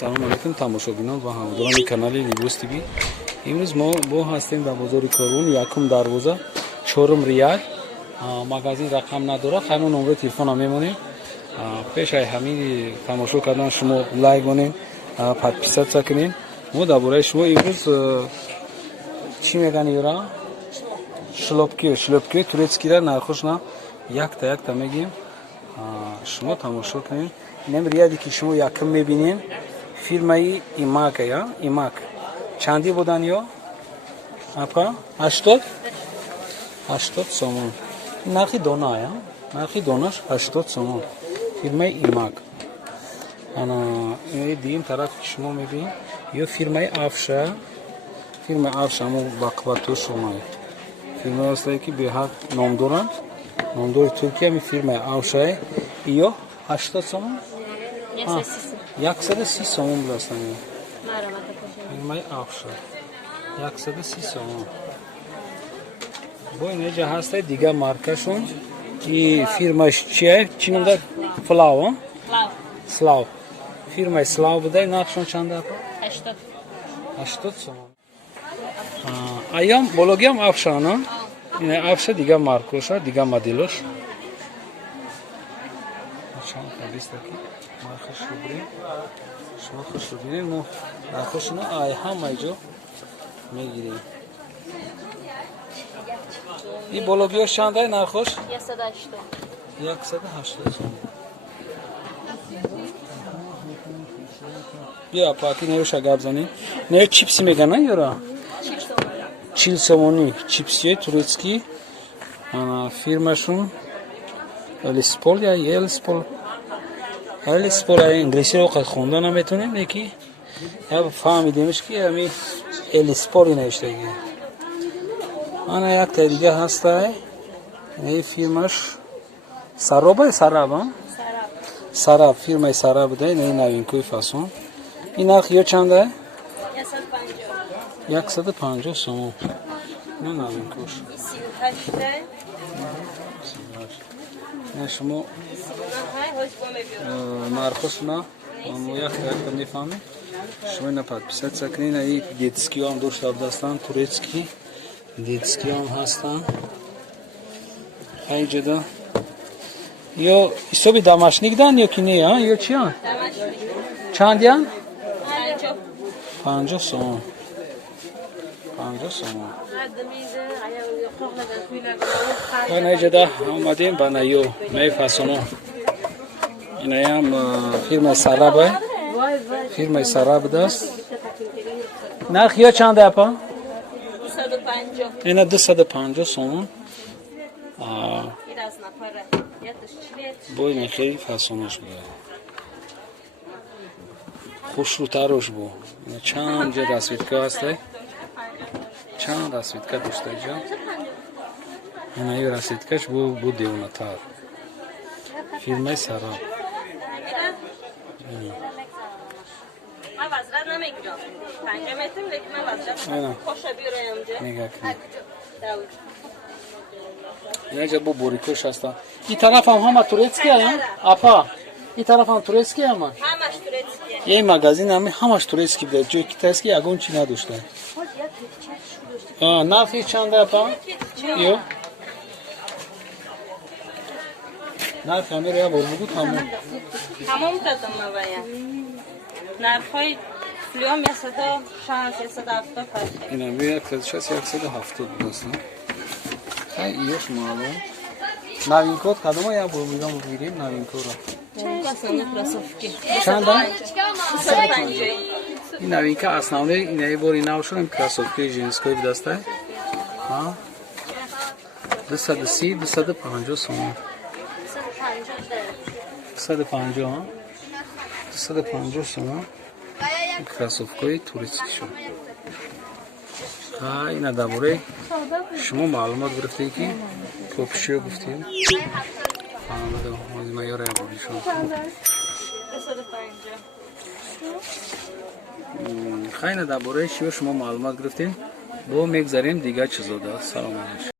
салом алайкум тамошобинон ва ҳамводарони канали Libos TV. Имрӯз мо ҳастем дар бозори Корун, якум дарвоза, чорум рияд. Магазин рақам надорад, ҳамин номери телефонам мемонем. Пеш аз ҳамин тамошо кардан шумо лайк конед, подписатсия кунед. Мо дар бораи шумо имрӯз чӣ мегӯянд ёра? Шлёпки турецкиро нархошна якта мегӯем. Шумо тамошо кунед. Инам рияде ки шумо якум мебинем. Фирмаи Имак. Чанди будан ё? Апа 80 сомон. Нархи дона я? Нархи донаш 80 сомон. Фирмаи Имак. Ана ин дим тараф ки шумо мебинед. Ё фирмаи Афша. Фирмаи Афша мо бақвату шумо. Фирмаи астае ки беҳад ном доранд. Номдори Туркия ми фирмаи Афша. Ё 80 сомон. 130 сомон буластан. Фирмаи Афша 130 сомон. Бо инҷа ҳастай дигар маркашон. И фирмаш чия? Чӣ ном дорад? Флав. Слав. Фирмаи Слав будай нархшон чанд аст? 80 сомон. Аям бологиам Афша, на? Ин Афша дигар маркаша, дигар моделош. Чанд кабистаки? Марка шубри. Шумо хушубинед, мо нархошуно ай ҳамаи ҷо мегирем. И бологиёш чандай нархош? 180 сом. Бия пати неёша гап занем. Не чипси мегана ёра? 40 сомони чипси турецки. Ана фирмашун Элиспол я Елспол. Элиспол инглиси оқат хонда наметонем, неки я фаҳмидемш ки ами Элиспол навиштаги. Ана якта дига ҳастай. Ин фирмаш Сараба. Сараб, фирмаи Сараб буда, ин новинкои фасон. Ин нарх ё чанда? 150 сомон. Ин новинкош. ин шумо нархошуна мо якта мефаҳмем. Шумо ина подписатсия кунед. И детскиё ҳам дошта будастан, турецки. Детскиё ҳам ҳастан. Ҳайҷада ё ҳисоби домашник дан ё ки не, ё чия? Чанд ян? 50 сомон. 50 сомон. Ҳайҷада омадем ба наё мефасоно. Инаям фирмаи Сараба. Фирмаи Сараб даст. Нарх ё чанд апа? 250. Ина 250 сомон. Бо ин хеле фасонаш буда. Хушрӯтарош бо. Чанд ҷо расветка ҳастай? Чанд расветка дошта ҷо? Ина ё расветкаш бо девонатар. Фирмаи Сараб. Инҷа бо борикош ҳастанд. Ин тарафам ҳама турецки аян? Апа, ин тарафам турецки ама? Ҳамаш турецки. Ин магазин ҳамаш турецки буда. Ҷои ки таски ягон чӣ надошта. Нархи чанд апа? Ё? Нархи ҳамеро як бор бугу тамом. Тамом дадам авая. Нархҳои флём 160-170 фарқ. Ина 160-170 будаст. Хай иёш маълум. Новинкот кадома як бор мегам бигирем новинкоро. Чанда? 250. Ин новинка основной, ина бори навшон кроссовки женской будастай. 230-250 сомон. 250 сомон. Кроссовкои турецки шо. Ина дар бораи шумо маълумот гирифтед ки попшиё гуфтем. Моёра як боришон. 250. Хайна дар бораи шумо маълумот гирифтем. Бо мегзарем дигар чизода. Салом алейкум.